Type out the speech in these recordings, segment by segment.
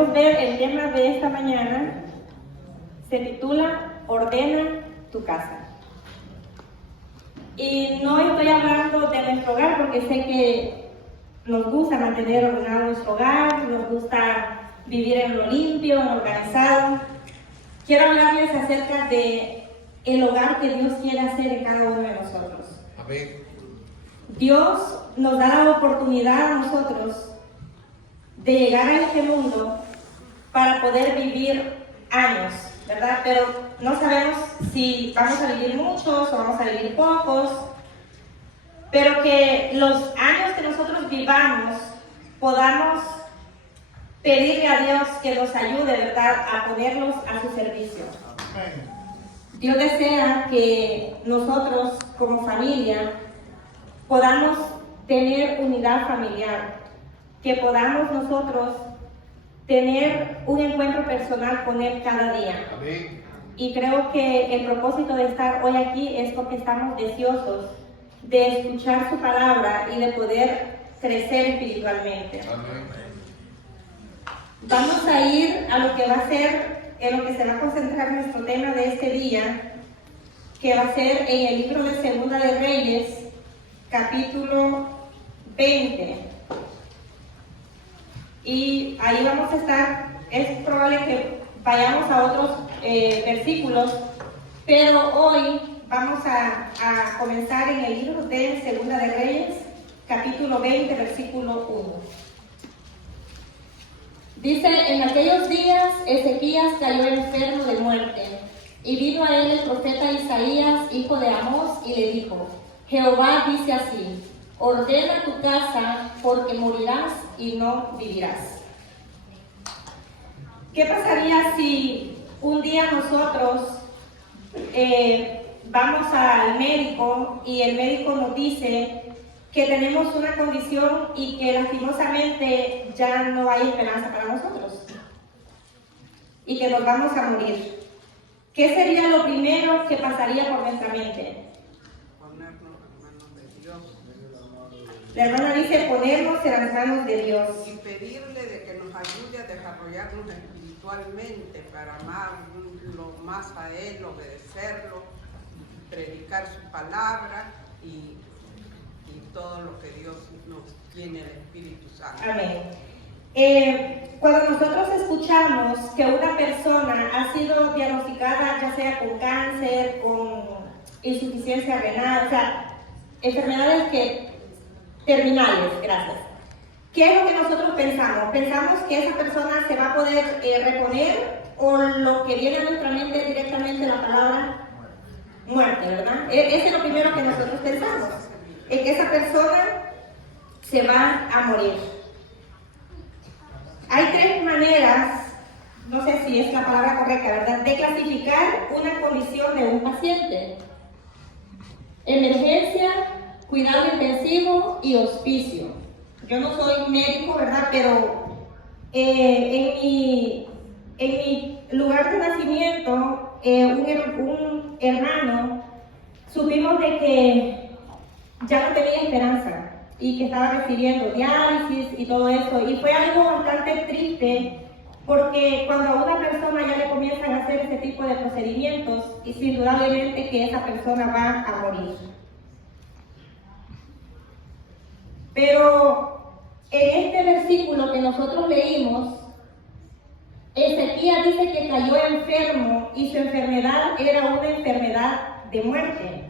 podemos ver el tema de esta mañana, se titula Ordena tu casa. Y no estoy hablando de nuestro hogar porque sé que nos gusta mantener ordenado nuestro hogar, nos gusta vivir en lo limpio, en lo organizado. Quiero hablarles acerca de el hogar que Dios quiere hacer en cada uno de nosotros. Amén. Dios nos da la oportunidad a nosotros de llegar a este mundo para poder vivir años, ¿verdad? Pero no sabemos si vamos a vivir muchos o vamos a vivir pocos, pero que los años que nosotros vivamos podamos pedirle a Dios que nos ayude, ¿verdad?, a ponerlos a su servicio. Dios desea que nosotros como familia podamos tener unidad familiar, que podamos nosotros tener un encuentro personal con Él cada día. Amén. Y creo que el propósito de estar hoy aquí es porque estamos deseosos de escuchar su palabra y de poder crecer espiritualmente. Amén. Vamos a ir a lo que va a ser, en lo que se va a concentrar nuestro tema de este día, que va a ser en el libro de Segunda de Reyes, capítulo 20. Y ahí vamos a estar, es probable que vayamos a otros versículos, pero hoy vamos a comenzar en el libro de Segunda de Reyes, capítulo 20, versículo 1. Dice: en aquellos días Ezequías cayó enfermo de muerte, y vino a él el profeta Isaías, hijo de Amós, y le dijo: Jehová dice así: ordena tu casa, porque morirás y no vivirás. ¿Qué pasaría si un día nosotros vamos al médico y el médico nos dice que tenemos una condición y que lastimosamente ya no hay esperanza para nosotros y que nos vamos a morir? ¿Qué sería lo primero que pasaría por nuestra mente? Ponernos en manos de Dios La hermana dice ponernos en las manos de Dios. y pedirle de que nos ayude a desarrollarnos espiritualmente para amarlo más a Él, obedecerlo, predicar su palabra y todo lo que Dios nos tiene, el Espíritu Santo. Amén. Cuando nosotros escuchamos que una persona ha sido diagnosticada ya sea con cáncer, con insuficiencia renal, o sea, enfermedades terminales, gracias. ¿Qué es lo que nosotros pensamos? ¿Pensamos que esa persona se va a poder reponer, o lo que viene a nuestra mente es directamente la palabra muerte, ¿verdad? Ese es lo primero que nosotros pensamos, en que esa persona se va a morir. Hay tres maneras, no sé si es la palabra correcta, ¿verdad?, de clasificar una condición de un paciente: emergencia, cuidado intensivo y hospicio. Yo no soy médico, ¿verdad?, pero en mi lugar de nacimiento, un hermano, supimos de que ya no tenía esperanza y que estaba recibiendo diálisis y todo eso, y fue algo bastante triste, porque cuando a una persona ya le comienzan a hacer ese tipo de procedimientos, y indudablemente que esa persona va a morir. Pero en este versículo que nosotros leímos, Ezequías dice que cayó enfermo y su enfermedad era una enfermedad de muerte.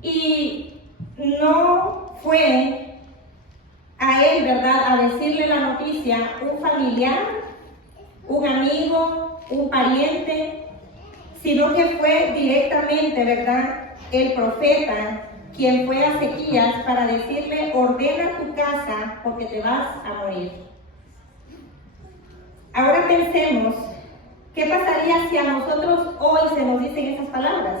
Y no fue a él, ¿verdad?, a decirle la noticia un familiar, un amigo, un pariente, sino que fue directamente, ¿verdad?, el profeta quien fue a Ezequías para decirle: ordena tu casa porque te vas a morir. Ahora pensemos, ¿qué pasaría si a nosotros hoy se nos dicen esas palabras?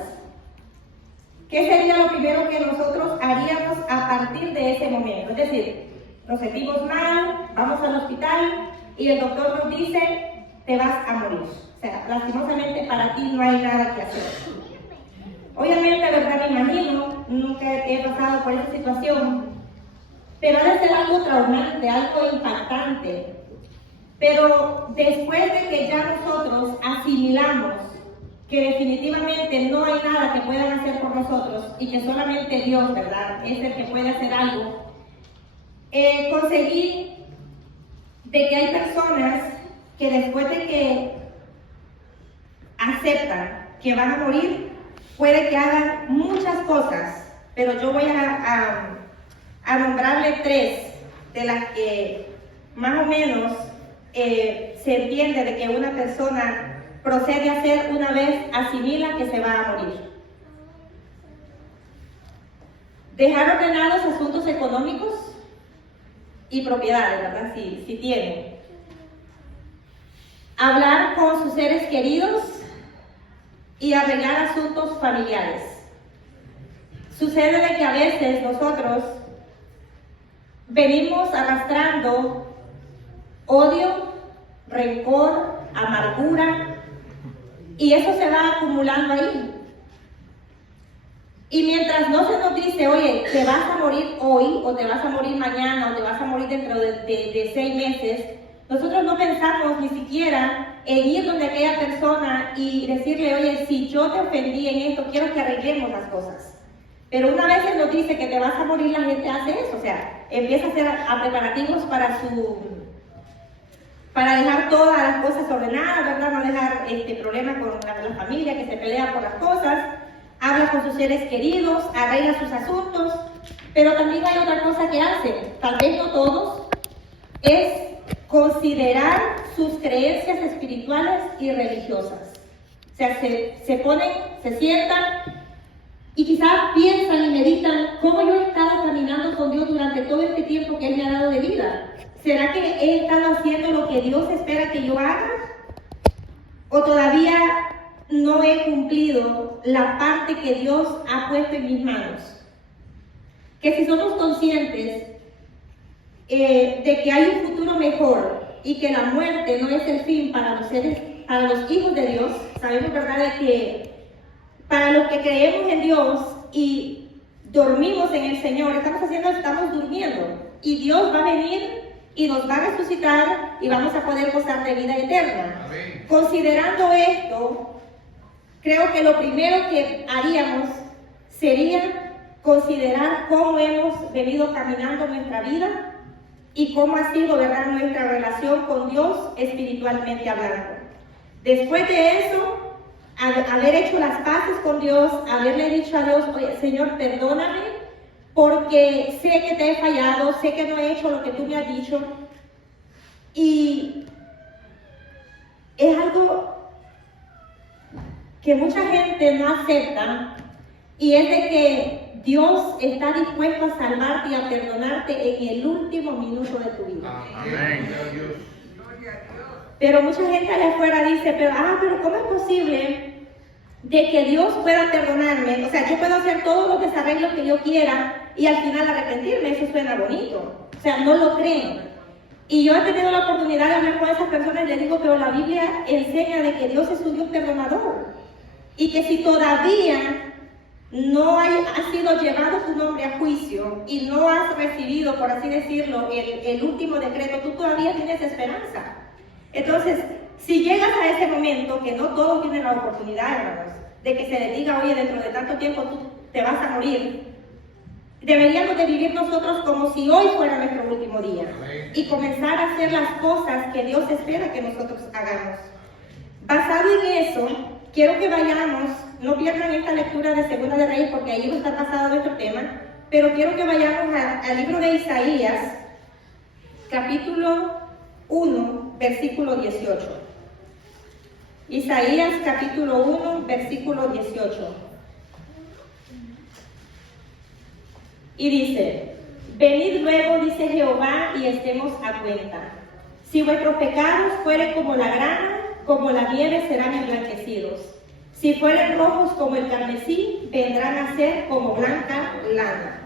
¿Qué sería lo primero que nosotros haríamos a partir de ese momento? Es decir, nos sentimos mal, vamos al hospital y el doctor nos dice: te vas a morir. O sea, lastimosamente para ti no hay nada que hacer. Obviamente, ¿verdad?, me imagino, nunca he pasado por esa situación, pero ha de ser algo traumante, algo impactante. Pero después de que ya nosotros asimilamos que definitivamente no hay nada que puedan hacer por nosotros y que solamente Dios, ¿verdad?, es el que puede hacer algo, conseguí de que hay personas que después de que aceptan que van a morir, puede que hagan muchas cosas, pero yo voy a nombrarle 3 de las que más o menos se entiende de que una persona procede a hacer una vez asimila que se va a morir. Dejar ordenados asuntos económicos y propiedades, ¿verdad? Si tienen. Hablar con sus seres queridos y arreglar asuntos familiares. Sucede de que a veces nosotros venimos arrastrando odio, rencor, amargura, y eso se va acumulando ahí. Y mientras no se nos dice, oye, te vas a morir hoy, o te vas a morir mañana, o te vas a morir dentro de 6 meses, nosotros no pensamos ni siquiera en ir donde aquella persona y decirle, oye, si yo te ofendí en esto, quiero que arreglemos las cosas. Pero una vez se nos dice que te vas a morir, la gente hace eso, o sea, empieza a hacer preparativos para dejar todas las cosas ordenadas, ¿verdad? No dejar problemas con la familia que se pelea por las cosas, habla con sus seres queridos, arregla sus asuntos, pero también hay otra cosa que hacen, tal vez no todos, es considerar sus creencias espirituales y religiosas. O sea, se ponen, se sientan y quizás piensan y meditan cómo yo he estado caminando con Dios durante todo este tiempo que Él me ha dado de vida. ¿Será que he estado haciendo lo que Dios espera que yo haga? ¿O todavía no he cumplido la parte que Dios ha puesto en mis manos? Que si somos conscientes de que hay un futuro mejor y que la muerte no es el fin para los hijos de Dios, sabemos, ¿verdad?, de que para los que creemos en Dios y dormimos en el Señor, estamos durmiendo, y Dios va a venir y nos va a resucitar y vamos a poder gozar de vida eterna. Amén. Considerando esto, creo que lo primero que haríamos sería considerar cómo hemos venido caminando nuestra vida y cómo ha sido, ¿verdad?, nuestra relación con Dios espiritualmente hablando. Después de eso, haber hecho las paces con Dios, haberle dicho a Dios, oye, Señor, perdóname, porque sé que te he fallado, sé que no he hecho lo que tú me has dicho. Y es algo que mucha gente no acepta, y es de que Dios está dispuesto a salvarte y a perdonarte en el último minuto de tu vida. Amén. Pero mucha gente allá afuera dice, pero ¿cómo es posible de que Dios pueda perdonarme? O sea, yo puedo hacer todos los desarreglos que yo quiera y al final arrepentirme. Eso suena bonito. O sea, no lo creen. Y yo he tenido la oportunidad de hablar con esas personas y les digo, pero la Biblia enseña de que Dios es un Dios perdonador. Y que si todavía no has sido llevado tu nombre a juicio y no has recibido, por así decirlo, el último decreto, tú todavía tienes esperanza. Entonces, si llegas a ese momento, que no todos tienen la oportunidad, hermanos, de que se les diga, oye, dentro de tanto tiempo tú te vas a morir, deberíamos de vivir nosotros como si hoy fuera nuestro último día. Amén. Y comenzar a hacer las cosas que Dios espera que nosotros hagamos. Basado en eso, quiero que vayamos, no pierdan esta lectura de Segunda de Reyes porque ahí va a estar basado nuestro tema, pero quiero que vayamos al libro de Isaías, capítulo 1, versículo 18. Isaías, capítulo 1, versículo 18. Y dice, venid luego, dice Jehová, y estemos a cuenta. Si vuestros pecados fueren como la grana, como la nieve serán emblanquecidos. Si fueren rojos como el carmesí, vendrán a ser como blanca lana.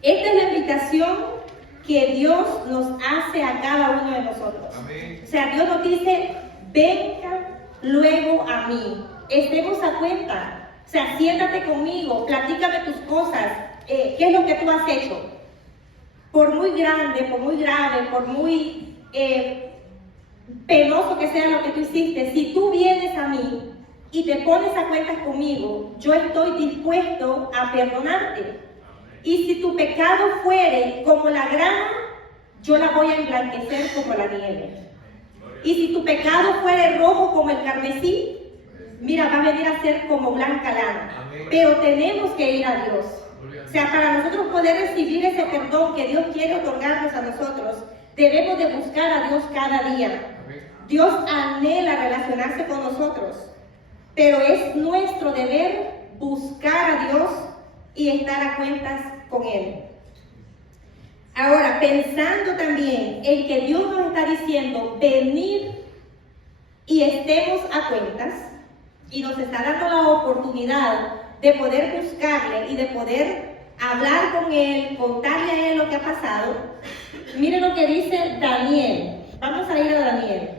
Esta es la invitación que Dios nos hace a cada uno de nosotros. Amén. O sea, Dios nos dice, venga luego a mí, estemos a cuenta. O sea, siéntate conmigo, platícame tus cosas, qué es lo que tú has hecho. por muy grande, por muy grave, por muy penoso que sea lo que tú hiciste, si tú vienes a mí y te pones a cuentas conmigo, yo estoy dispuesto a perdonarte. Y si tu pecado fuere como la grana, yo la voy a emblanquecer como la nieve. Y si tu pecado fuere rojo como el carmesí, mira, va a venir a ser como blanca lana. Pero tenemos que ir a Dios. O sea, para nosotros poder recibir ese perdón que Dios quiere otorgarnos a nosotros, debemos de buscar a Dios cada día. Dios anhela relacionarse con nosotros, pero es nuestro deber buscar a Dios y estar a cuentas con Él. Ahora, pensando también en que Dios nos está diciendo, venid y estemos a cuentas, y nos está dando la oportunidad de poder buscarle y de poder hablar con Él, contarle a Él lo que ha pasado. Miren lo que dice Daniel. Vamos a ir a Daniel.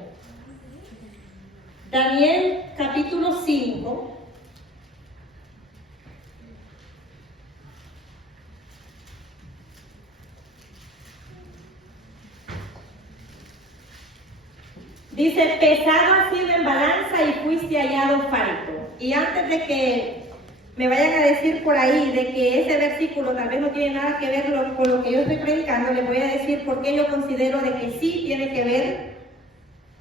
Daniel capítulo 5. Dice, pesado has sido en balanza y fuiste hallado falto. Y antes de que me vayan a decir por ahí de que ese versículo tal vez no tiene nada que ver con lo que yo estoy predicando, les voy a decir por qué yo considero de que sí tiene que ver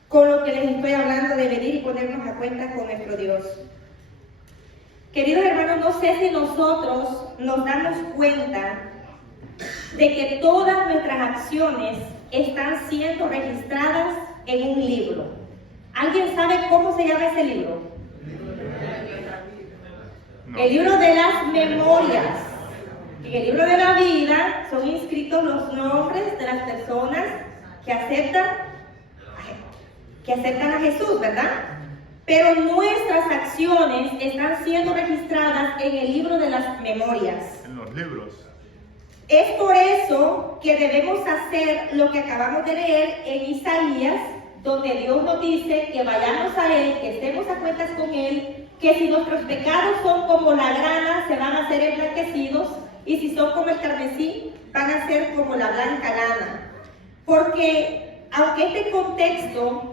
con lo que les estoy hablando de venir y ponernos a cuentas con nuestro Dios. Queridos hermanos, no sé si nosotros nos damos cuenta de que todas nuestras acciones están siendo registradas en un libro. ¿Alguien sabe cómo se llama ese libro? El libro de las memorias. En el libro de la vida son inscritos los nombres de las personas que aceptan a Jesús, ¿verdad? Pero nuestras acciones están siendo registradas en el libro de las memorias. En los libros. Es por eso que debemos hacer lo que acabamos de leer en Isaías, donde Dios nos dice que vayamos a Él, que estemos a cuentas con Él, que si nuestros pecados son como la grana, se van a hacer emblanquecidos, y si son como el carmesí, van a ser como la blanca lana. Porque aunque este contexto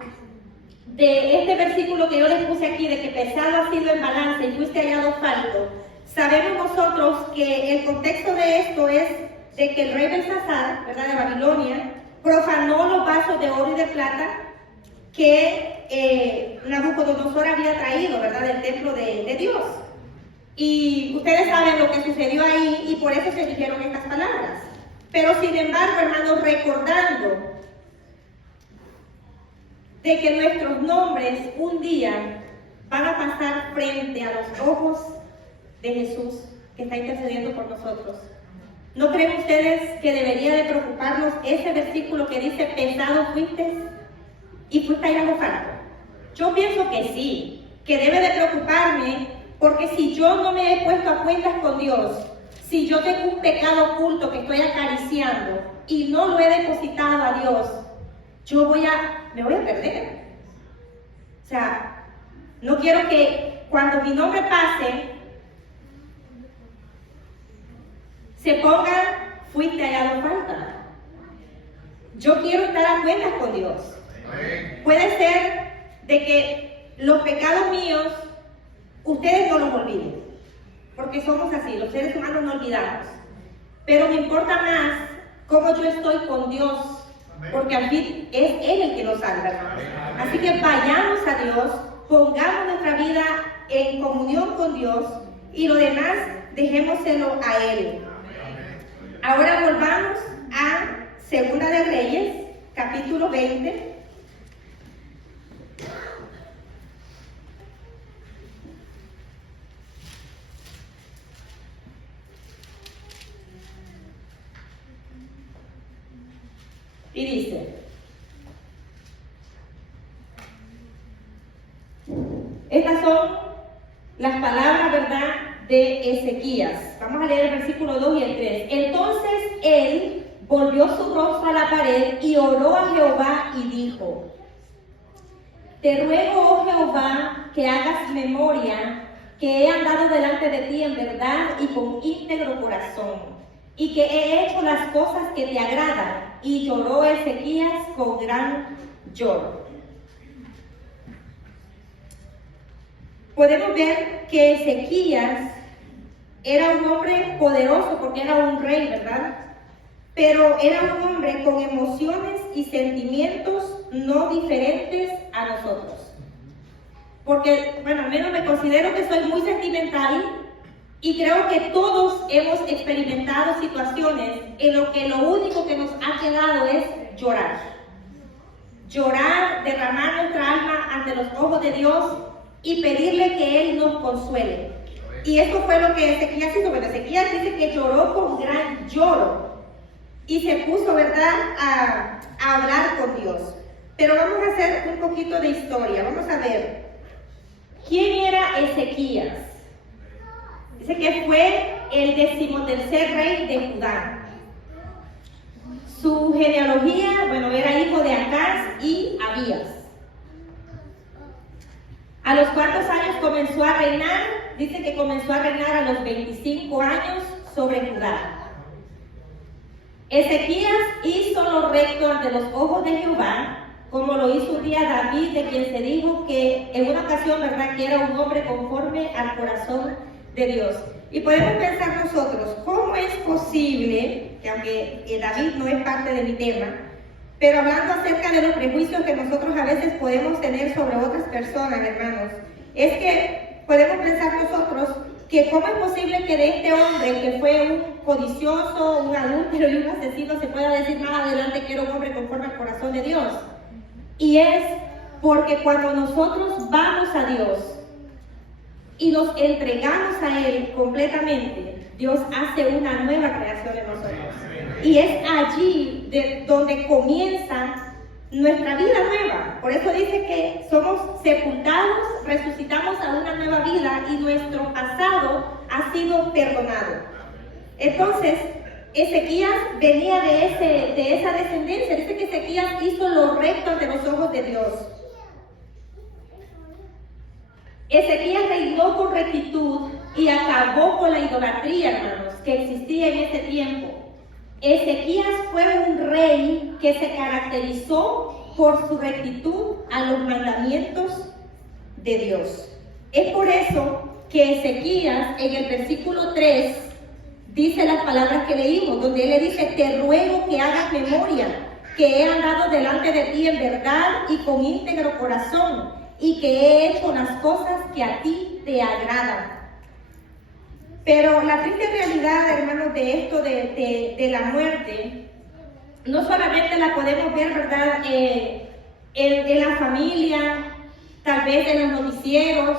de este versículo que yo les puse aquí, de que pesado ha sido en balanza y fuiste hallado falto, sabemos nosotros que el contexto de esto es de que el rey Belsasar, ¿verdad?, de Babilonia, profanó los vasos de oro y de plata que Nabucodonosor había traído, ¿verdad?, del templo de Dios. Y ustedes saben lo que sucedió ahí y por eso se dijeron estas palabras. Pero sin embargo, hermanos, recordando de que nuestros nombres un día van a pasar frente a los ojos de Jesús que está intercediendo por nosotros. ¿No creen ustedes que debería de preocuparnos ese versículo que dice, pesado fuiste y fuiste hallado falto? Yo pienso que sí, que debe de preocuparme, porque si yo no me he puesto a cuentas con Dios, si yo tengo un pecado oculto que estoy acariciando y no lo he depositado a Dios, me voy a perder. O sea, no quiero que cuando mi nombre pase, se ponga, fuiste hallado falta. Yo quiero estar a cuentas con Dios. Puede ser de que los pecados míos, ustedes no los olviden, porque somos así, los seres humanos no olvidamos. Pero me importa más cómo yo estoy con Dios, porque al fin es Él el que nos salva. Así que vayamos a Dios, pongamos nuestra vida en comunión con Dios y lo demás dejémoselo a Él. Ahora volvamos a Segunda de Reyes, capítulo 20. Y dice, estas son las palabras, ¿verdad?, de Ezequías. Vamos a leer el versículo 2 y el 3. Entonces él volvió su rostro a la pared y oró a Jehová y dijo, te ruego, oh Jehová, que hagas memoria que he andado delante de ti en verdad y con íntegro corazón, y que he hecho las cosas que te agradan. Y lloró Ezequías con gran lloro. Podemos ver que Ezequías era un hombre poderoso porque era un rey, ¿verdad? Pero era un hombre con emociones y sentimientos no diferentes a nosotros. Porque, bueno, al menos me considero que soy muy sentimental y creo que todos hemos experimentado situaciones en lo que lo único que nos ha quedado es llorar. Llorar, derramar nuestra alma ante los ojos de Dios y pedirle que Él nos consuele. Y esto fue lo que Ezequías hizo. Bueno, Ezequías dice que lloró con gran lloro y se puso, ¿verdad?, a hablar con Dios. Pero vamos a hacer un poquito de historia. Vamos a ver, ¿quién era Ezequías? Dice que fue el 13º rey de Judá. Su genealogía, bueno, era hijo de Acaz y Abías. ¿A los cuántos años comenzó a reinar? Dice que comenzó a reinar a los 25 años sobre Judá. Ezequías hizo lo recto ante los ojos de Jehová, como lo hizo un día David, de quien se dijo que en una ocasión, ¿verdad?, que era un hombre conforme al corazón de Dios. Y podemos pensar nosotros, ¿cómo es posible, que aunque David no es parte de mi tema, pero hablando acerca de los prejuicios que nosotros a veces podemos tener sobre otras personas, hermanos, es que podemos pensar nosotros que cómo es posible que de este hombre que fue un codicioso, un adúltero y un asesino se pueda decir más adelante que era un hombre conforme al corazón de Dios. Y es porque cuando nosotros vamos a Dios y nos entregamos a Él completamente, Dios hace una nueva creación en nosotros. Y es allí donde comienza nuestra vida nueva. Por eso dice que somos sepultados, resucitamos a una nueva vida y nuestro pasado ha sido perdonado. Entonces, Ezequías venía de esa descendencia. Dice que Ezequías hizo lo recto ante los ojos de Dios. Ezequías reinó con rectitud y acabó con la idolatría, hermanos, que existía en ese tiempo. Ezequías fue un rey que se caracterizó por su rectitud a los mandamientos de Dios. Es por eso que Ezequías en el versículo 3 dice las palabras que leímos, donde él le dice: te ruego que hagas memoria, que he andado delante de ti en verdad y con íntegro corazón, y que he hecho las cosas que a ti te agradan. Pero la triste realidad, hermanos, de esto de la muerte, no solamente la podemos ver, ¿verdad?, en la familia, tal vez en los noticieros,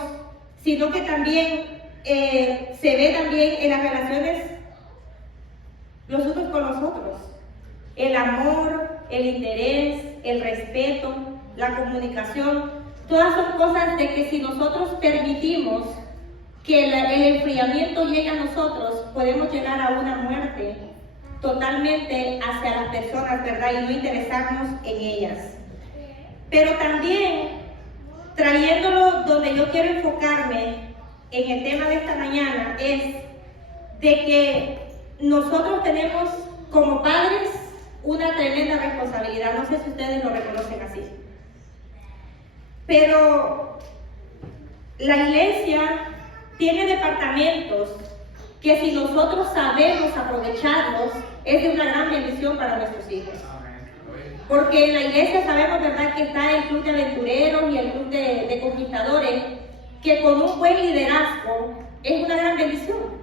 sino que también se ve también en las relaciones los unos con los otros. El amor, el interés, el respeto, la comunicación, todas son cosas de que si nosotros permitimos que el enfriamiento llegue a nosotros, podemos llegar a una muerte totalmente hacia las personas, ¿verdad?, y no interesarnos en ellas. Pero también, trayéndolo donde yo quiero enfocarme en el tema de esta mañana, es de que nosotros tenemos como padres una tremenda responsabilidad. No sé si ustedes lo reconocen así. Pero la iglesia tiene departamentos que si nosotros sabemos aprovecharlos, es de una gran bendición para nuestros hijos. Porque en la iglesia sabemos, ¿verdad?, que está el club de aventureros y el club de conquistadores, que con un buen liderazgo es una gran bendición.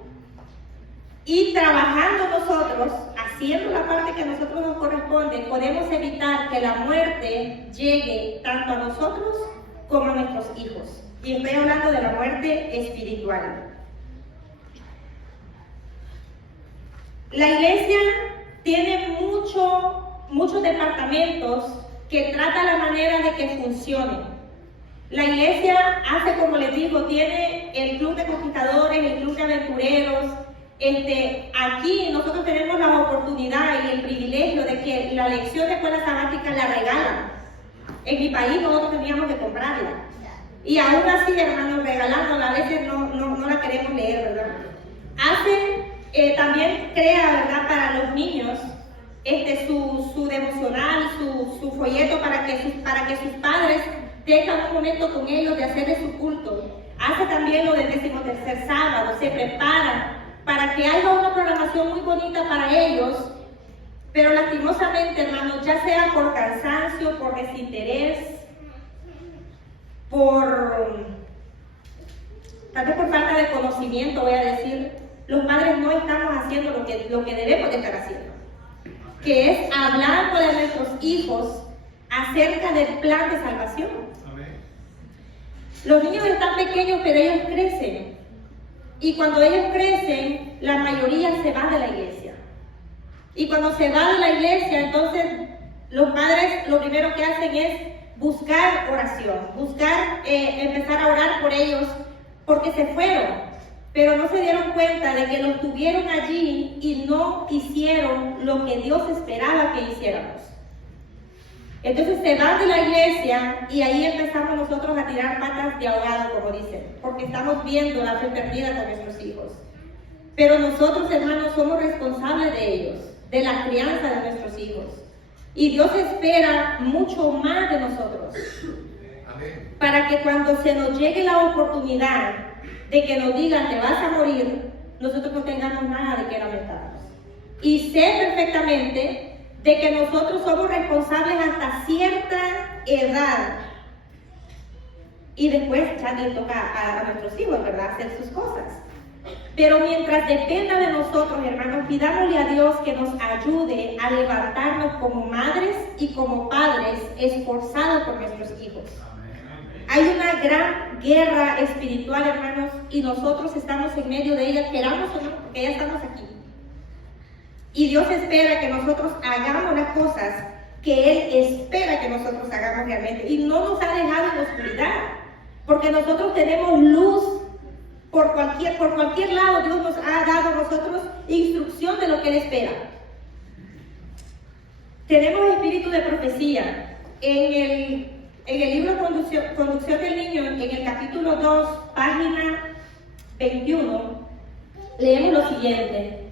Y trabajando nosotros, haciendo la parte que a nosotros nos corresponde, podemos evitar que la muerte llegue tanto a nosotros como a nuestros hijos. Y estoy hablando de la muerte espiritual. La iglesia tiene muchos departamentos que tratan la manera de que funcione. La iglesia hace, como les digo, tiene el club de conquistadores, el club de aventureros. Aquí nosotros tenemos la oportunidad y el privilegio de que la lección de escuela sabática la regalan. En mi país nosotros teníamos que comprarla. Y aún así, hermanos, regalándola, a veces no la queremos leer, ¿verdad? Hacen también crea, ¿verdad?, para los niños su devocional, su folleto para que sus padres tengan un momento con ellos de hacerle su culto. Hace también lo del 13º sábado, se prepara para que haya una programación muy bonita para ellos, pero lastimosamente, hermanos, ya sea por cansancio, por desinterés, tal vez por falta de conocimiento, voy a decir, los padres no estamos haciendo lo que debemos de estar haciendo, que es hablar con nuestros hijos acerca del plan de salvación. Amén. Los niños están pequeños, pero ellos crecen. Y cuando ellos crecen, la mayoría se va de la iglesia. Y cuando se va de la iglesia, entonces los padres lo primero que hacen es buscar oración, empezar a orar por ellos, porque se fueron, pero no se dieron cuenta de que los tuvieron allí y no hicieron lo que Dios esperaba que hiciéramos. Entonces se van de la iglesia y ahí empezamos nosotros a tirar patas de ahogado, como dicen, porque estamos viendo la fe perdida con nuestros hijos. Pero nosotros, hermanos, somos responsables de ellos, de la crianza de nuestros hijos. Y Dios espera mucho más de nosotros. Amén. Para que cuando se nos llegue la oportunidad de que nos digan que vas a morir, nosotros no tengamos nada de qué lamentarnos. Y sé perfectamente de que nosotros somos responsables hasta cierta edad. Y después ya le toca a nuestros hijos, ¿verdad?, hacer sus cosas. Pero mientras dependa de nosotros, hermanos, pidámosle a Dios que nos ayude a levantarnos como madres y como padres esforzados por nuestros hijos. Hay una gran guerra espiritual, hermanos, y nosotros estamos en medio de ella, queramos o no, porque ya estamos aquí. Y Dios espera que nosotros hagamos las cosas que Él espera que nosotros hagamos realmente. Y no nos ha dejado en la oscuridad, porque nosotros tenemos luz por cualquier lado. Dios nos ha dado a nosotros instrucción de lo que Él espera. Tenemos espíritu de profecía. En el libro Conducción del Niño, en el capítulo 2, página 21, leemos lo siguiente.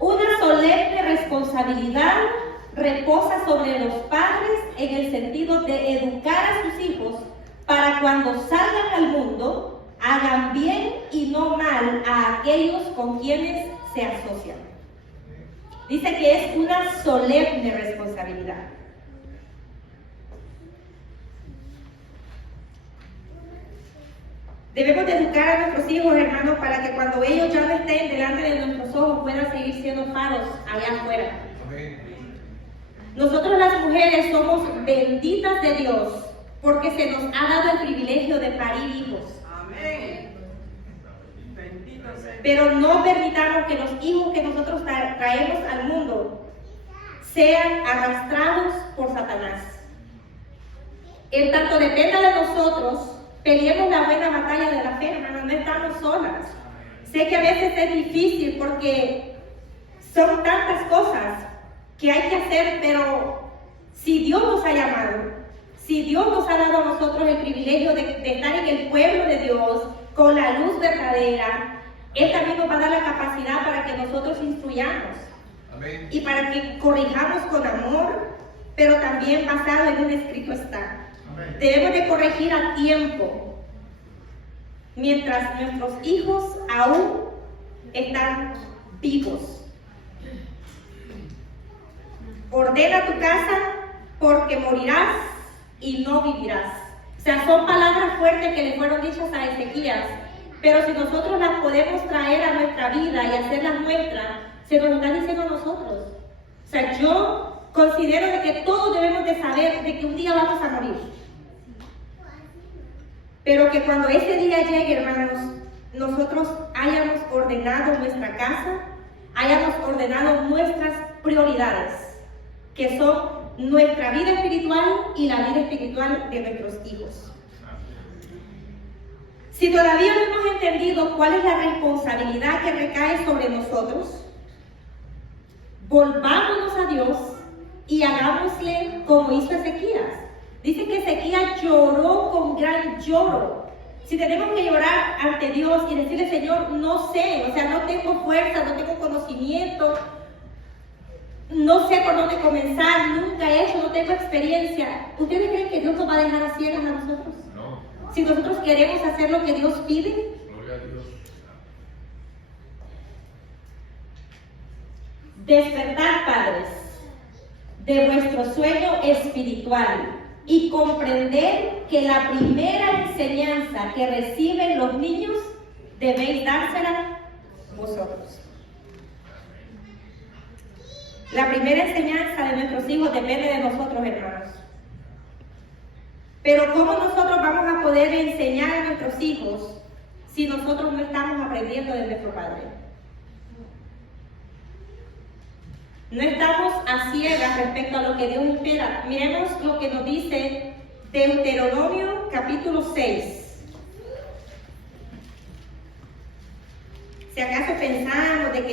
Una solemne responsabilidad reposa sobre los padres en el sentido de educar a sus hijos para cuando salgan al mundo hagan bien y no mal a aquellos con quienes se asocian. Dice que es una solemne responsabilidad. Debemos de educar a nuestros hijos, hermanos, para que cuando ellos ya no estén delante de nuestros ojos puedan seguir siendo faros allá afuera. Amén. Nosotros las mujeres somos benditas de Dios porque se nos ha dado el privilegio de parir hijos. Amén. Bendito sea. Pero no permitamos que los hijos que nosotros traemos al mundo sean arrastrados por Satanás. En tanto dependa de nosotros, peleemos la buena batalla de la fe, hermanos, no estamos solas. Sé que a veces es difícil porque son tantas cosas que hay que hacer, pero si Dios nos ha llamado, si Dios nos ha dado a nosotros el privilegio de estar en el pueblo de Dios, con la luz verdadera, Él también nos va a dar la capacidad para que nosotros instruyamos. Amén. Y para que corrijamos con amor, pero también basado en un escrito está. Debemos de corregir a tiempo, mientras nuestros hijos aún están vivos. Ordena tu casa porque morirás y no vivirás. O sea, son palabras fuertes que le fueron dichas a Ezequías, pero si nosotros las podemos traer a nuestra vida y hacerlas nuestras, se nos están diciendo a nosotros. O sea, yo considero de que todos debemos de saber de que un día vamos a morir. Pero que cuando ese día llegue, hermanos, nosotros hayamos ordenado nuestra casa, hayamos ordenado nuestras prioridades, que son nuestra vida espiritual y la vida espiritual de nuestros hijos. Si todavía no hemos entendido cuál es la responsabilidad que recae sobre nosotros, volvámonos a Dios y hagámosle como hizo Ezequías. Dice que Ezequías lloró con gran lloro Si tenemos que llorar ante Dios y decirle, Señor, no sé, o sea, no tengo fuerza, no tengo conocimiento, no sé por dónde comenzar, nunca he hecho, no tengo experiencia. ¿Ustedes creen que Dios nos va a dejar a ciegas a nosotros? No. Si nosotros queremos hacer lo que Dios pide. Gloria a Dios. Despertar, padres, de vuestro sueño espiritual y comprender que la primera enseñanza que reciben los niños debéis dársela vosotros. La primera enseñanza de nuestros hijos depende de nosotros, hermanos. Pero ¿cómo nosotros vamos a poder enseñar a nuestros hijos si nosotros no estamos aprendiendo de nuestro Padre? No estamos a ciegas respecto a lo que Dios espera. Miremos lo que nos dice Deuteronomio capítulo 6. Si acaso pensamos de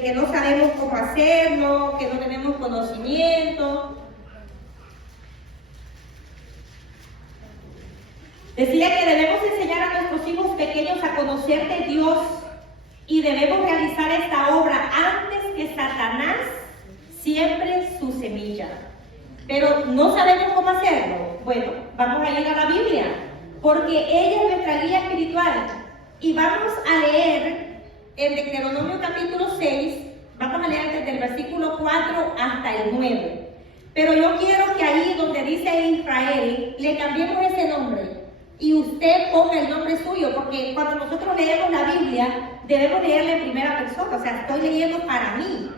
que no sabemos cómo hacerlo, que no tenemos conocimiento. Decía que debemos enseñar a nuestros hijos pequeños a conocer de Dios y debemos realizar esta obra antes que Satanás siembre su semilla. Pero no sabemos cómo hacerlo. Bueno, vamos a ir a la Biblia, porque ella es nuestra guía espiritual. Y vamos a leer en Deuteronomio capítulo 6, vamos a leer desde el versículo 4 hasta el 9. Pero yo quiero que ahí donde dice Israel, le cambiemos ese nombre y usted ponga el nombre suyo, porque cuando nosotros leemos la Biblia, debemos leerla en primera persona, o sea, estoy leyendo para mí.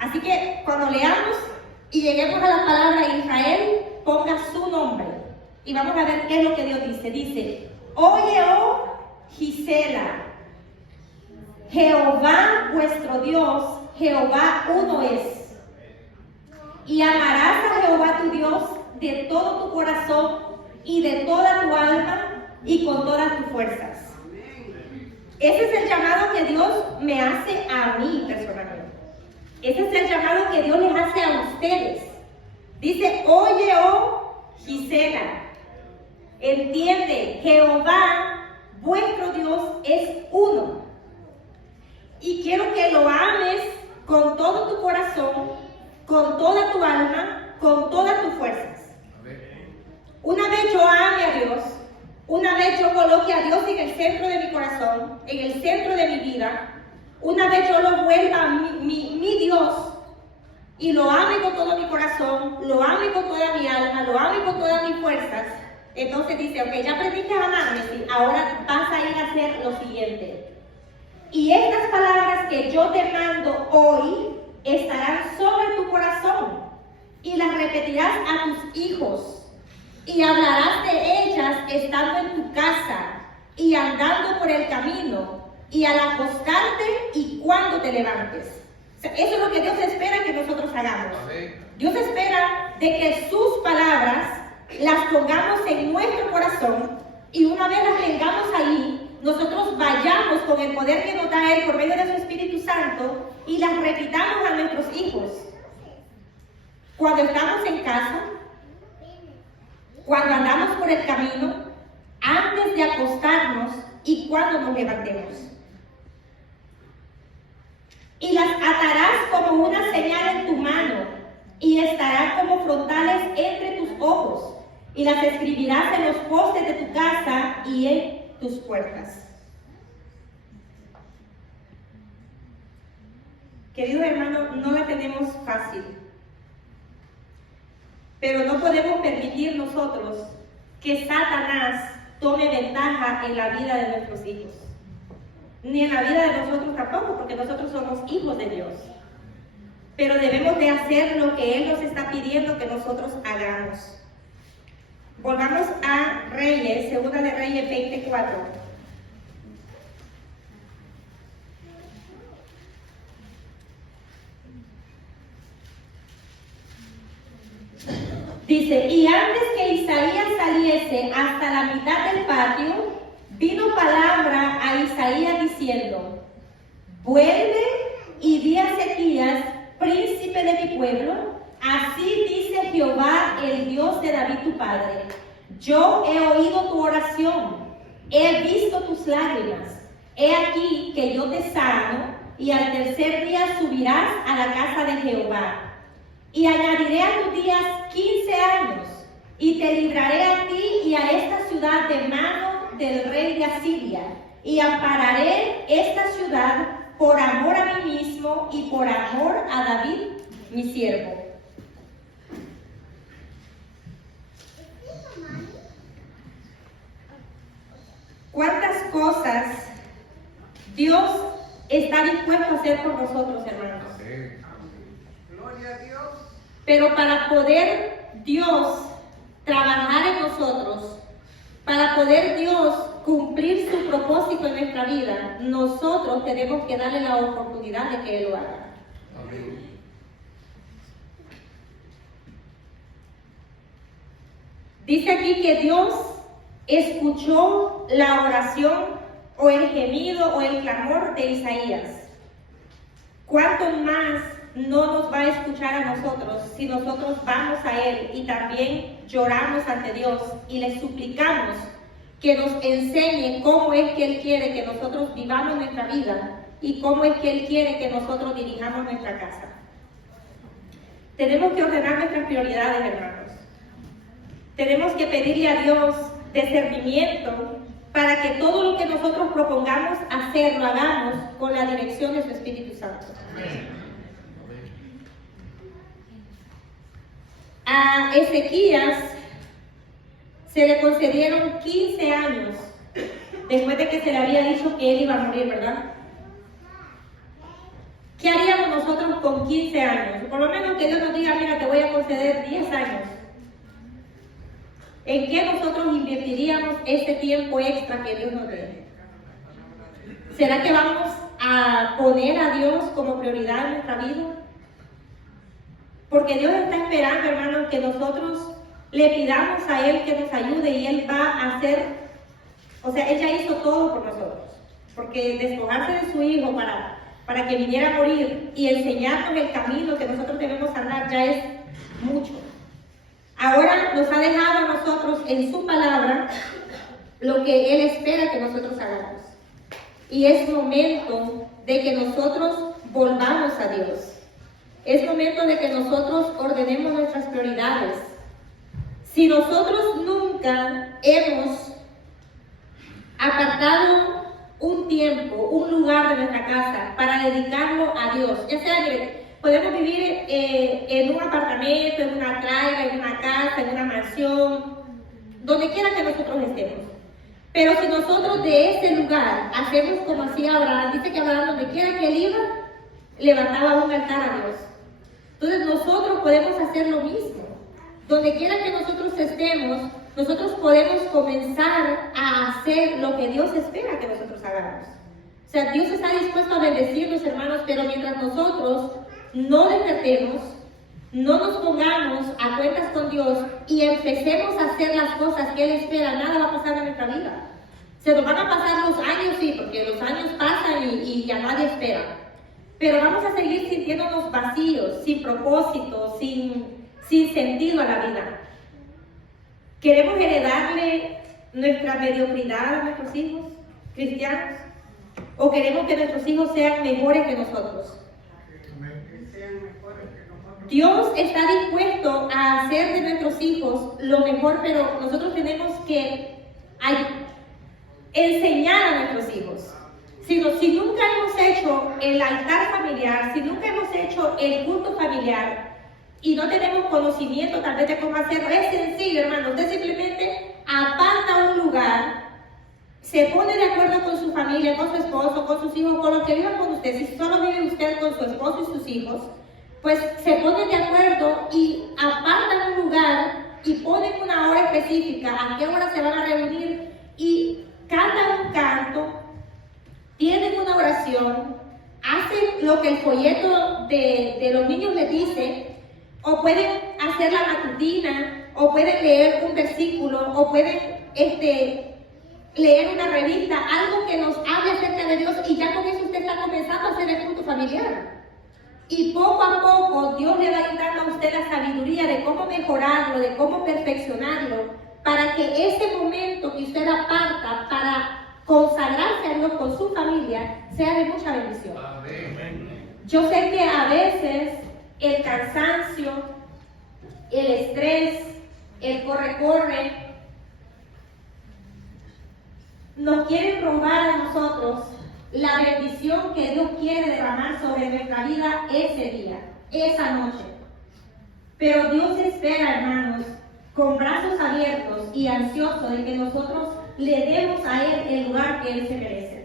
Así que cuando leamos y lleguemos a la palabra Israel, ponga su nombre. Y vamos a ver qué es lo que Dios dice. Dice, oye, oh Gisela, Jehová vuestro Dios, Jehová uno es. Y amarás a Jehová tu Dios de todo tu corazón y de toda tu alma y con todas tus fuerzas. Ese es el llamado que Dios me hace a mí personalmente. Ese es el llamado que Dios les hace a ustedes. Dice, oye, oh Gisela, entiende, Jehová vuestro Dios es uno. Y quiero que lo ames con todo tu corazón, con toda tu alma, con todas tus fuerzas. Una vez yo ame a Dios, una vez yo coloque a Dios en el centro de mi corazón, en el centro de mi vida, una vez yo lo vuelva mi Dios y lo ame con todo mi corazón, lo ame con toda mi alma, lo ame con todas mis fuerzas, entonces dice, ok, ya aprendiste a amarme, ¿sí? Ahora vas a ir a hacer lo siguiente. Y estas palabras que yo te mando hoy estarán sobre tu corazón y las repetirás a tus hijos. Y hablarás de ellas estando en tu casa y andando por el camino y al acostarte y cuando te levantes. O sea, eso es lo que Dios espera que nosotros hagamos. Dios espera de que sus palabras las pongamos en nuestro corazón y una vez las tengamos ahí, nosotros vayamos con el poder que nos da Él por medio de su Espíritu Santo y las repitamos a nuestros hijos. Cuando estamos en casa, cuando andamos por el camino, antes de acostarnos y cuando nos levantemos. Y las atarás como una señal en tu mano y estarán como frontales entre tus ojos y las escribirás en los postes de tu casa y en tus puertas. Queridos hermanos, no la tenemos fácil. Pero no podemos permitir nosotros que Satanás tome ventaja en la vida de nuestros hijos. Ni en la vida de nosotros tampoco, porque nosotros somos hijos de Dios. Pero debemos de hacer lo que Él nos está pidiendo que nosotros hagamos. Volvamos a Reyes, Segunda de Reyes 24. Dice, y antes que Isaías saliese hasta la mitad del patio, vino palabra a Isaías diciendo, vuelve y di a Ezequías, príncipe de mi pueblo, así dice Jehová, el Dios de David tu padre, yo he oído tu oración he visto tus lágrimas. He aquí que yo te sano, y al tercer día subirás a la casa de Jehová. Y añadiré a tus días 15 años, y te libraré a ti y a esta ciudad de mano del rey de Asiria, y ampararé esta ciudad por amor a mí mismo y por amor a David, mi siervo. ¿Cuántas cosas Dios está dispuesto a hacer por nosotros, hermanos? Gloria a Dios. Pero para poder Dios trabajar en nosotros, para poder Dios cumplir su propósito en nuestra vida, nosotros tenemos que darle la oportunidad de que Él lo haga. Amén. Dice aquí que Dios escuchó la oración o el gemido o el clamor de Isaías. ¿Cuánto más no nos va a escuchar a nosotros si nosotros vamos a Él y también lloramos ante Dios y le suplicamos que nos enseñe cómo es que Él quiere que nosotros vivamos nuestra vida y cómo es que Él quiere que nosotros dirijamos nuestra casa? Tenemos que ordenar nuestras prioridades, hermanos. Tenemos que pedirle a Dios discernimiento para que todo lo que nosotros propongamos hacer, lo hagamos con la dirección de su Espíritu Santo. A Ezequías se le concedieron 15 años después de que se le había dicho que él iba a morir, ¿verdad? ¿Qué haríamos nosotros con 15 años? Por lo menos que Dios nos diga, mira, te voy a conceder 10 años. ¿En qué nosotros invertiríamos este tiempo extra que Dios nos dé? ¿Será que vamos a poner a Dios como prioridad en nuestra vida? Porque Dios está esperando, hermanos, que nosotros le pidamos a Él que nos ayude y Él va a hacer, o sea, Él ya hizo todo por nosotros. Porque despojarse de su Hijo para que viniera a morir y enseñarnos el camino que nosotros debemos andar ya es mucho. Ahora nos ha dejado a nosotros en su palabra lo que Él espera que nosotros hagamos. Y es momento de que nosotros volvamos a Dios. Es momento de que nosotros ordenemos nuestras prioridades. Si nosotros nunca hemos apartado un tiempo, un lugar de nuestra casa para dedicarlo a Dios, ya sea que podemos vivir en un apartamento, en una traiga, en una casa, en una mansión, donde quiera que nosotros estemos. Pero si nosotros de ese lugar hacemos como hacía Abraham, dice que Abraham donde quiera que él iba, levantaba un altar a Dios. Entonces nosotros podemos hacer lo mismo. Donde quiera que nosotros estemos, nosotros podemos comenzar a hacer lo que Dios espera que nosotros hagamos. O sea, Dios está dispuesto a bendecirnos, hermanos, pero mientras nosotros no despertemos, no nos pongamos a cuentas con Dios y empecemos a hacer las cosas que Él espera, nada va a pasar en nuestra vida. Se nos van a pasar los años, sí, porque los años pasan y ya nadie espera. Pero vamos a seguir sintiéndonos vacíos, sin propósito, sin sentido a la vida. ¿Queremos heredarle nuestra mediocridad a nuestros hijos cristianos? ¿O queremos que nuestros hijos sean mejores que nosotros? Dios está dispuesto a hacer de nuestros hijos lo mejor, pero nosotros tenemos que enseñar a nuestros hijos. Si nunca hemos hecho el altar familiar, si nunca hemos hecho el culto familiar y no tenemos conocimiento tal vez de cómo hacerlo, es sencillo, hermano. Usted simplemente aparta un lugar, se pone de acuerdo con su familia, con su esposo, con sus hijos, con los que vivan con usted. Si solo vive usted con su esposo y sus hijos, pues se ponen de acuerdo y apartan un lugar y ponen una hora específica, a qué hora se van a reunir y cantan un canto, tienen una oración, hacen lo que el folleto de los niños les dice, o pueden hacer la matutina, o pueden leer un versículo, o pueden leer una revista, algo que nos hable acerca de Dios, y ya con eso usted está comenzando a hacer el culto familiar. Y poco a poco Dios le va dando a usted la sabiduría de cómo mejorarlo, de cómo perfeccionarlo, para que ese momento que usted aparta para consagrarse a Dios con su familia sea de mucha bendición. Yo sé que a veces el cansancio, el estrés, el corre-corre, nos quieren robar a nosotros la bendición que Dios quiere derramar sobre nuestra vida ese día, esa noche. Pero Dios espera, hermanos, con brazos abiertos y ansiosos de que nosotros le demos a Él el lugar que Él se merece.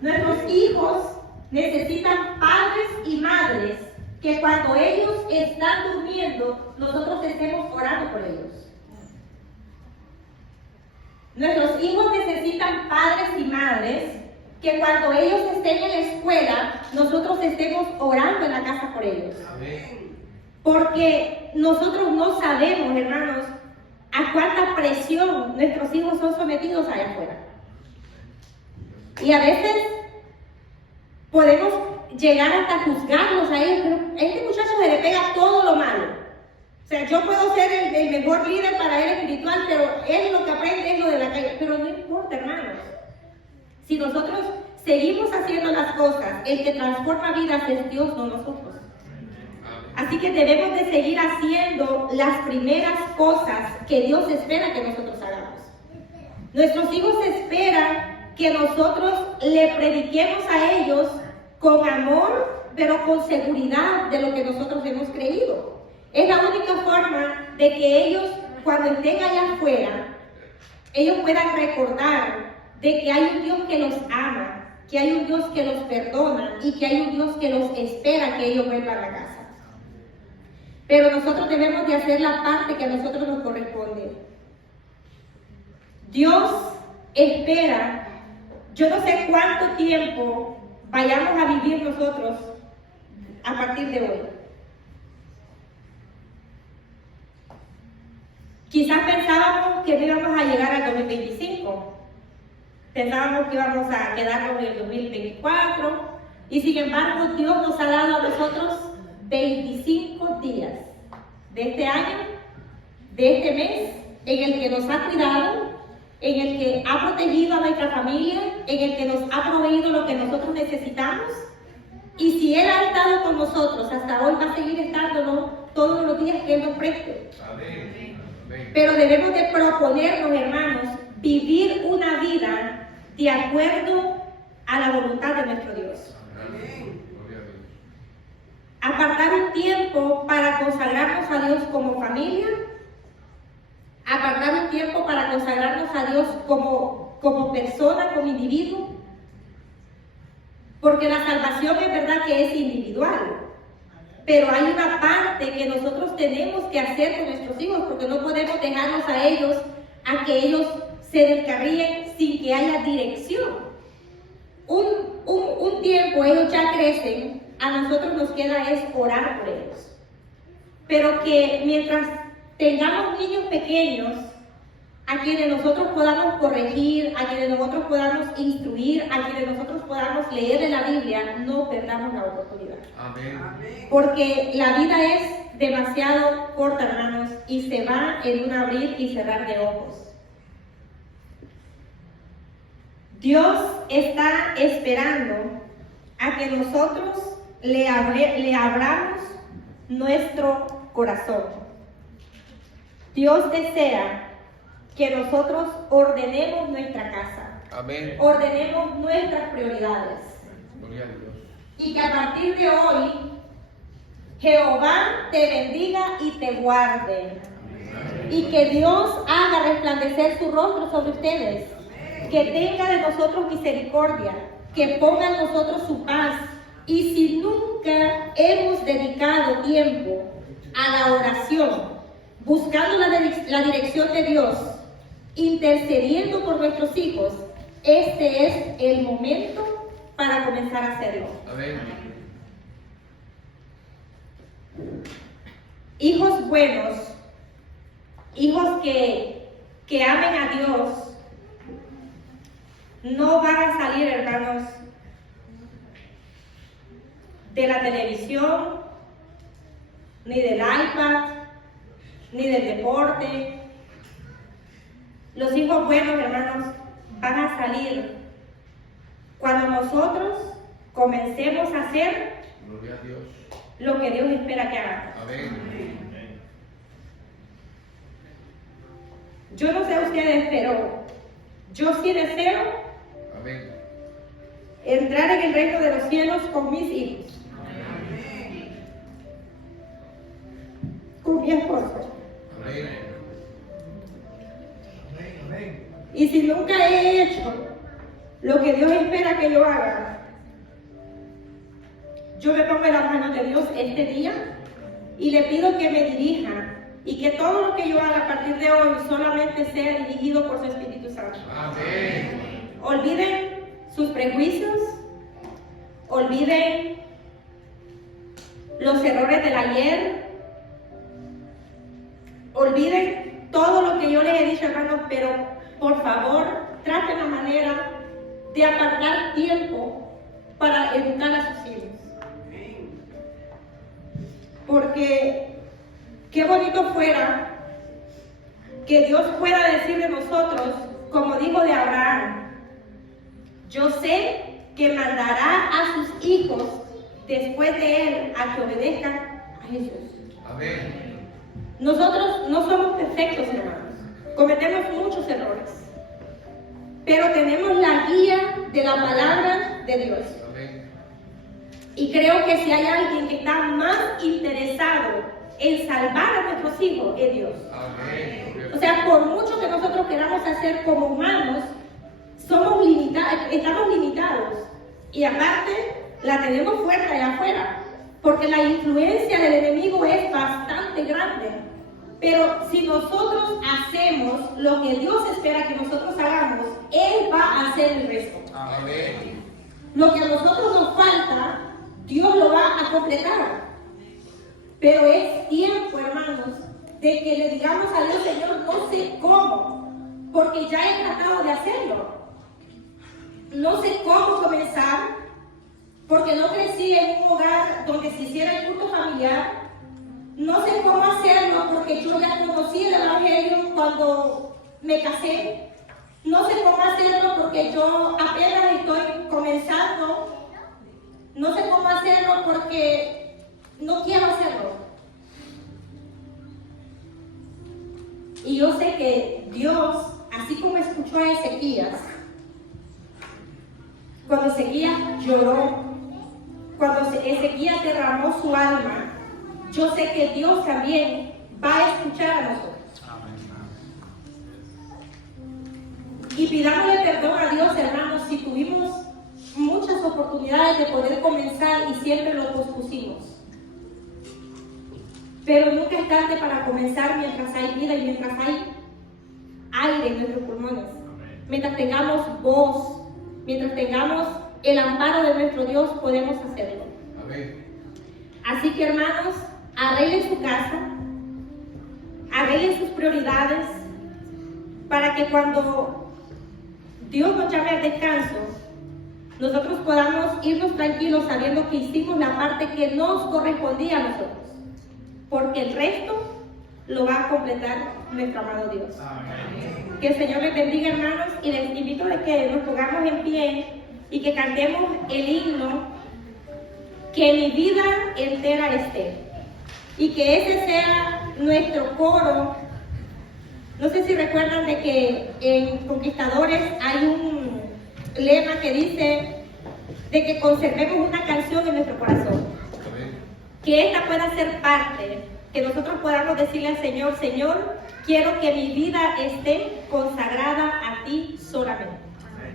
Nuestros hijos necesitan padres y madres que cuando ellos están durmiendo, nosotros estemos orando por ellos. Nuestros hijos necesitan padres y madres que cuando ellos estén en la escuela, nosotros estemos orando en la casa por ellos. Amén. Porque nosotros no sabemos, hermanos, a cuánta presión nuestros hijos son sometidos allá afuera. Y a veces podemos llegar hasta juzgarlos a ellos, pero a este muchacho se le pega todo lo malo. O sea, yo puedo ser el mejor líder para él espiritual, pero él lo que aprende es lo de la calle. Pero no importa, hermanos. Si nosotros seguimos haciendo las cosas, el que transforma vidas es Dios, no nosotros. Así que debemos de seguir haciendo las primeras cosas que Dios espera que nosotros hagamos. Nuestros hijos esperan que nosotros le prediquemos a ellos con amor, pero con seguridad de lo que nosotros hemos creído. Es la única forma de que ellos, cuando estén allá afuera, ellos puedan recordar de que hay un Dios que los ama, que hay un Dios que los perdona y que hay un Dios que los espera que ellos vuelvan a casa. Pero nosotros debemos de hacer la parte que a nosotros nos corresponde. Dios espera, yo no sé cuánto tiempo vayamos a vivir nosotros a partir de hoy. Quizás pensábamos que no íbamos a llegar al 2025. Pensábamos que íbamos a quedarnos en el 2024. Y sin embargo, Dios nos ha dado a nosotros 25 días de este año, de este mes, en el que nos ha cuidado, en el que ha protegido a nuestra familia, en el que nos ha proveído lo que nosotros necesitamos. Y si Él ha estado con nosotros hasta hoy, va a seguir estando todos los días que Él nos preste. Amén. Pero debemos de proponernos, hermanos, vivir una vida de acuerdo a la voluntad de nuestro Dios. Amén. Apartar un tiempo para consagrarnos a Dios como familia. Apartar un tiempo para consagrarnos a Dios como persona, como individuo. Porque la salvación es verdad que es individual. Pero hay una parte que nosotros tenemos que hacer con nuestros hijos, porque no podemos dejarlos a ellos, a que ellos se descarríen sin que haya dirección. Un tiempo ellos ya crecen, a nosotros nos queda es orar por ellos. Pero que mientras tengamos niños pequeños, a quienes nosotros podamos corregir, a quienes nosotros podamos instruir, a quienes nosotros podamos leer en la Biblia, no perdamos la oportunidad. Amén. Amén. Porque la vida es demasiado corta, hermanos, y se va en un abrir y cerrar de ojos. Dios está esperando a que nosotros le abramos nuestro corazón. Dios desea que nosotros ordenemos nuestra casa, Amén. ordenemos nuestras prioridades. Gloria a Dios. Y que a partir de hoy, Jehová te bendiga y te guarde. Y que Dios haga resplandecer su rostro sobre ustedes. Que tenga de nosotros misericordia. Que ponga en nosotros su paz. Y si nunca hemos dedicado tiempo a la oración, buscando la dirección de Dios, intercediendo por nuestros hijos, este es el momento para comenzar a hacerlo. Amén. Hijos buenos, hijos que amen a Dios, no van a salir, hermanos, de la televisión, ni del iPad, ni del deporte, Los hijos buenos, hermanos, van a salir cuando nosotros comencemos a hacer Gloria a Dios. lo que Dios espera que hagamos. Amén. Yo no sé ustedes, pero yo sí deseo Amén. entrar en el reino de los cielos con mis hijos, con mi esposo. Amén. Y si nunca he hecho lo que Dios espera que yo haga, yo me pongo en las manos de Dios este día y le pido que me dirija y que todo lo que yo haga a partir de hoy solamente sea dirigido por su Espíritu Santo. Amén. Olviden sus prejuicios, olviden los errores del ayer, olviden todo lo que yo les he dicho, hermanos, pero por favor traten la manera de apartar tiempo para educar a sus hijos. Porque qué bonito fuera que Dios pueda decir de nosotros, como dijo de Abraham: yo sé que mandará a sus hijos después de él a que obedezcan a Jesús. Amén. Nosotros no somos perfectos, hermanos. Cometemos muchos errores. Pero tenemos la guía de la palabra de Dios. Amén. Y creo que si hay alguien que está más interesado en salvar a nuestros hijos, es Dios. Amén. O sea, por mucho que nosotros queramos hacer como humanos, somos estamos limitados. Y aparte, la tenemos fuerte allá afuera. Porque la influencia del enemigo es bastante grande. Pero si nosotros hacemos lo que Dios espera que nosotros hagamos, Él va a hacer el resto. Amén. Lo que a nosotros nos falta, Dios lo va a completar. Pero es tiempo, hermanos, de que le digamos a Dios: Señor, no sé cómo, porque ya he tratado de hacerlo. No sé cómo comenzar, porque no crecí en un hogar donde se hiciera el culto familiar. No sé cómo hacerlo, porque yo ya conocí el Evangelio cuando me casé. No sé cómo hacerlo, porque yo apenas estoy comenzando. No sé cómo hacerlo, porque no quiero hacerlo. Y yo sé que Dios, así como escuchó a Ezequías, cuando Ezequías lloró, cuando Ezequías derramó su alma, yo sé que Dios también va a escuchar a nosotros. Y pidámosle perdón a Dios, hermanos, si tuvimos muchas oportunidades de poder comenzar y siempre lo pospusimos. Pero nunca es tarde para comenzar mientras hay vida y mientras hay aire en nuestros pulmones. Mientras tengamos voz, mientras tengamos el amparo de nuestro Dios, podemos hacerlo. Amén. Así que, hermanos, arreglen su casa, arreglen sus prioridades, para que cuando Dios nos llame al descanso, nosotros podamos irnos tranquilos sabiendo que hicimos la parte que nos correspondía a nosotros, porque el resto lo va a completar nuestro amado Dios. Amén. Que el Señor les bendiga, hermanos, y les invito a que nos pongamos en pie y que cantemos el himno "Que mi vida entera esté", y que ese sea nuestro coro. No sé si recuerdan de que en Conquistadores hay un lema que dice de que conservemos una canción en nuestro corazón. Amén. Que esta pueda ser parte, que nosotros podamos decirle al Señor: Señor, quiero que mi vida esté consagrada a ti solamente.